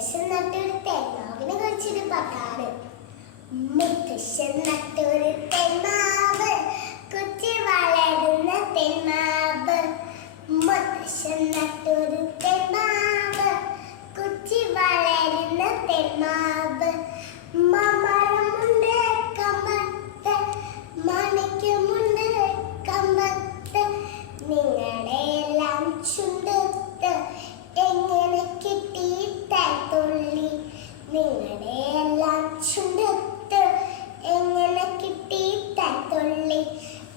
മുത്തശ്ശൻ നട്ടൊരു തേങ്ങാവിനെ കുറിച്ചൊരു പാട്ടാണ്. മുത്തശ്ശൻ നട്ടൊരു തെന്മാവ്, കുത്തി വളരുന്ന തെന്മാവ്. മുത്തശ്ശൻ നട്ടൊരു തെന്മാവ്, കുത്തി വളരുന്ന തെന്മാവ്. മരമുണ്ട് കമ്പത്ത്, മാണിക്യമുണ്ട് കമ്പത്ത്. നിങ്ങളുടെ എല്ലാം ചുണ്ടത്ത് എങ്ങനെ കിട്ടി തേൻതുള്ളി? നിങ്ങളുടെ എല്ലാം ചുണ്ടത്ത് എങ്ങനെ കിട്ടി തേൻതുള്ളി?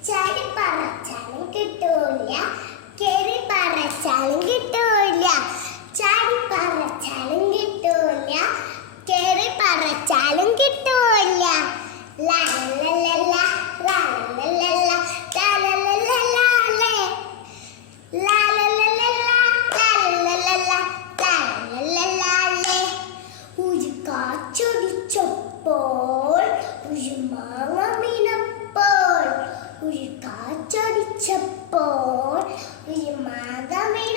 ചാടി പറച്ചാലും കിട്ടൂല, കേറി പറച്ചാലും കിട്ടൂല. ചാടി പറച്ചാലും കിട്ടൂല, കേറി പറച്ചാലും കിട്ടൂല. ലാ ലാ ലാ ലാ ലാ ലാ ലാ ലാ ലാ ലാ ലാ ലാ ലേ. ലാ ലാ ലാ ലാ ലാ ലാ ലാ ലാ ലാ ലാ ലാ ലാ ലേ. ഒരു കാറ്റടിച്ചപ്പോൾ ഒരു മാങ്ങ വീണപ്പോൾ, ഒരു കാറ്റടിച്ചപ്പോൾ ഒരു മാങ്ങ വീണപ്പോൾ.